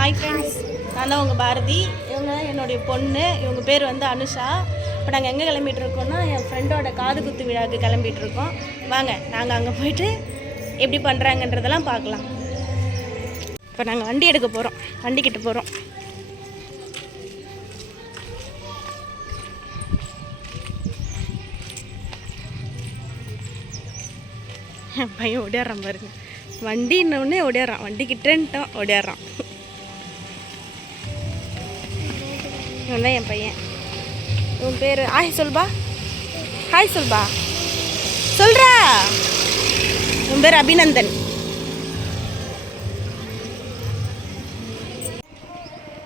Hi friends, நான் தான் உங்கள் பாரதி. இவங்க என்னுடைய பொண்ணு. இவங்க பேர் வந்து அனுஷா. இப்போ நாங்கள் எங்கே கிளம்பிட்டு இருக்கோம்னா என் ஃப்ரெண்டோட காது குத்து விழாவுக்கு கிளம்பிட்டு இருக்கோம். வாங்க நாங்கள் அங்கே போயிட்டு எப்படி பண்ணுறாங்கன்றதெல்லாம் பார்க்கலாம். இப்போ நாங்கள் வண்டி எடுக்க போகிறோம், வண்டிக்கிட்ட போகிறோம். என் பையன் ஓடியாடுறான் பாருங்க, வண்டின்னொடனே ஓடியாடுறான், வண்டிக்கிட்டேன்ட்டான் ஓடியாடுறான். இவன் தான் என் பையன். உன் பேர் ஹாய் சொல்பா, ஹாய் சொல்பா, சொல்கிறா. உன் பேர் அபிநந்தன்.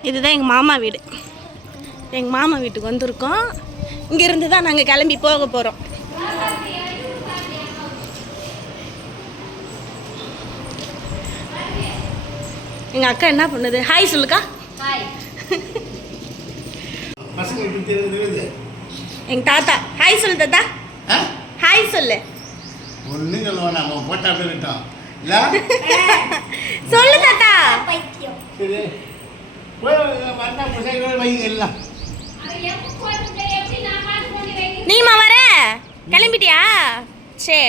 இதுதான் எங்கள் மாமா வீடு. எங்கள் மாமா வீட்டுக்கு வந்திருக்கோம். இங்கேருந்து தான் நாங்கள் கிளம்பி போக போகிறோம். எங்கள் அக்கா என்ன பண்ணுது? ஹாய் சொல்லுக்கா. எங்கள் தாத்தா ஹாய் சொல்லு. தாத்தா ஹாய் சொல்லு. சொல்லு தாத்தா. நீமா வர கிளம்பிட்டியா? சரி,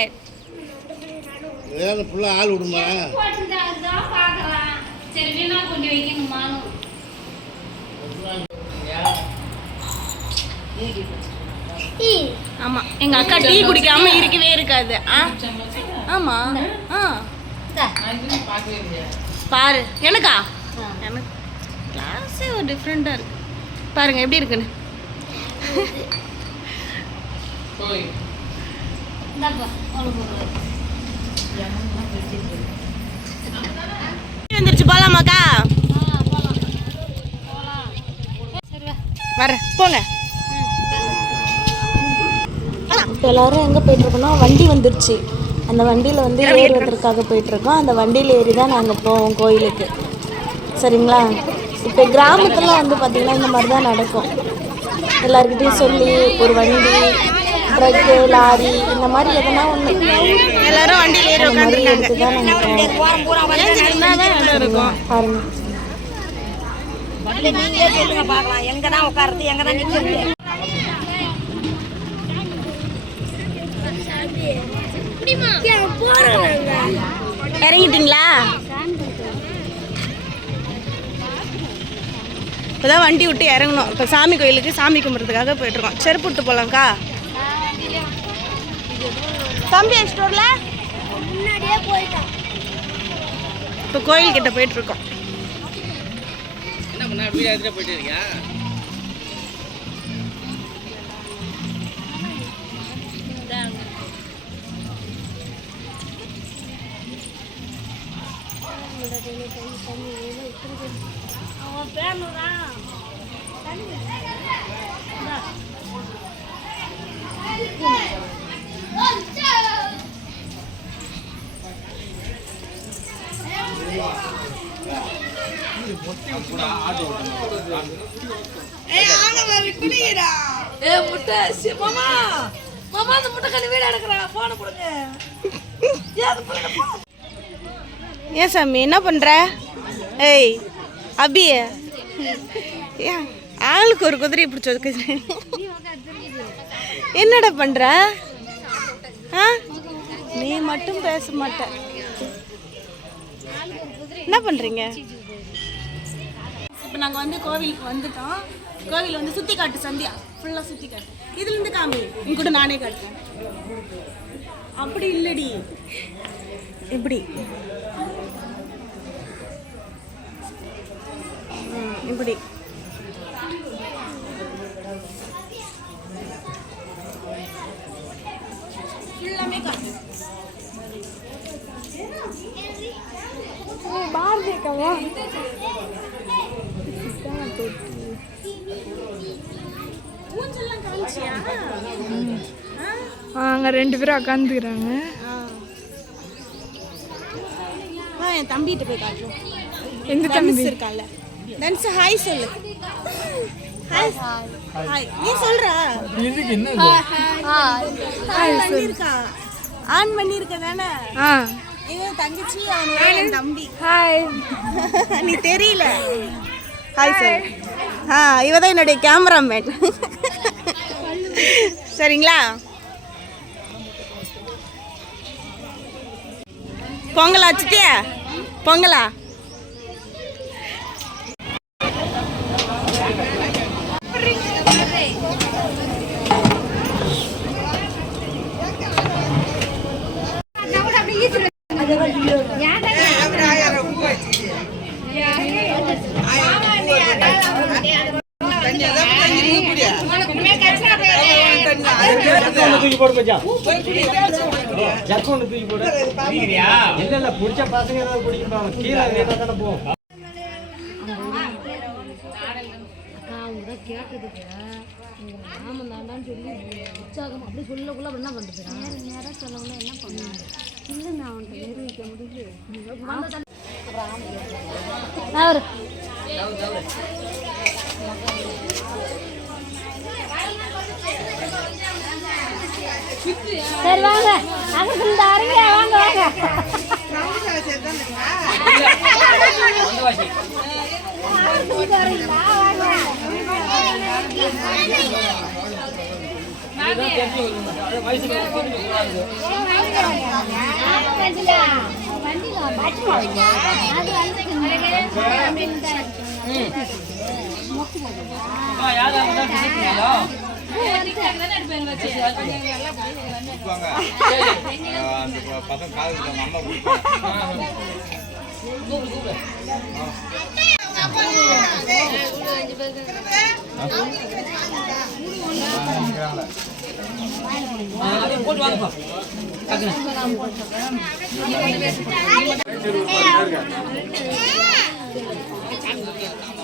ஆள் விடுமா? ஆமா, எங்க அக்கா டீ குடிக்காம இருக்கவே இருக்காது. ஆமா, பாரு எனக்கா, எனக்கு கிளாஸே ஒரு டிஃப்ரெண்டா இருக்கு. பாருங்க எப்படி இருக்குன்னு. வந்துருச்சு, போலாமாக்கா? வர போங்க. இப்போ எல்லாரும் எங்கே போயிட்டுருக்கோன்னா வண்டி வந்துருச்சு. அந்த வண்டியில் வந்து ஏறுவதற்காக போயிட்டுருக்கோம். அந்த வண்டியில் ஏறி தான் நாங்கள் போவோம் கோயிலுக்கு. சரிங்களா? இப்போ கிராமத்தில் வந்து பார்த்திங்கன்னா இந்த மாதிரி தான் நடக்கும். எல்லாருக்கிட்டையும் சொல்லி ஒரு வண்டி, ட்ரக்கு, லாரி இந்த மாதிரி எதனா ஒன்று எல்லாரும் வண்டியில் ஏறி உட்காந்துருக்காங்க தான் நாங்கள் போவோம். பாருங்க, நீங்களே சொல்லுங்க பார்க்கலாம், எங்கே தான் உட்காருது, எங்கே தான் நிற்கிறது. இறங்கிட்டீங்களா? இப்போதான் வண்டி விட்டு இறங்கணும். இப்போ சாமி கோயிலுக்கு சாமி கும்பிட்றதுக்காக போயிட்டுருக்கோம். செருப்பு விட்டு போகலாம்க்கா. தம்பி ஸ்டோர்ல முன்னாடியே போயிட்டோம். இப்போ கோயில்கிட்ட போயிட்டுருக்கோம். ஏன் சாமி என்ன பண்ற? ஏய் அபி, ஆளுக்கு ஒரு குதிரை பிடிச்சி என்னடா பண்ற? நீ மட்டும் பேச மாட்ட. என்ன பண்றீங்க? இப்போ நாங்கள் வந்து கோவிலுக்கு வந்துட்டோம். கோவில் வந்து சுற்றி காட்டு சந்தியா, ஃபுல்லாக சுற்றி காட்டு. இதுலேருந்து காமி, இங்க கூட நானே காட்டுறேன். அப்படி இல்லடி, இப்படி இப்படி. எல்லாமே காட்டு. பாரதிக்கவா அங்கே 2 பேரும் உட்காந்துக்கிறாங்க. என் தம்பிகிட்ட போய் காட்டுறோம். எந்த தம்பி இருக்கால? தன்ஸ் ஹாய் சொல்லு. ஹாய் ஹாய் நீ சொல்றா. இதுக்கு என்ன? ஹாய் இருக்கா? ஆன் பண்ணி இருக்க தானே? தங்கச்சி அவனோட தம்பி. ஹாய். நீ தெரியல. Hi sir. இவ தான் என்னுடைய கேமராமேன். சரிங்களா? பொங்கலா சித்தியா? பொங்கலா? சரி வாங்க அங்க இந்த அரங்க வாங்க வாங்க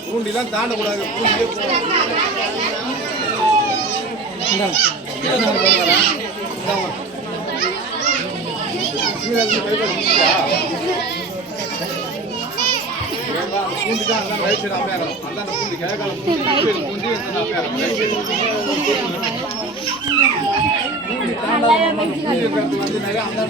பூண்டிலாம் தாண்டக்கூடாது. பூண்டி தான் அந்த ரைட் சைடு அமையாகணும். அந்த பூண்டி கிழக்கால பூண்டி வந்து நிறைய அந்த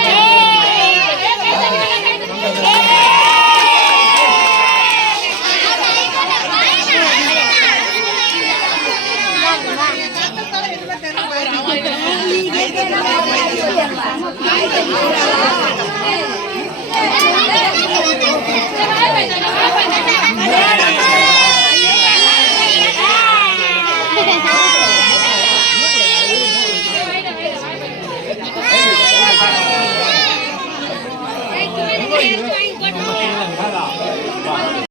Hey! வாங்க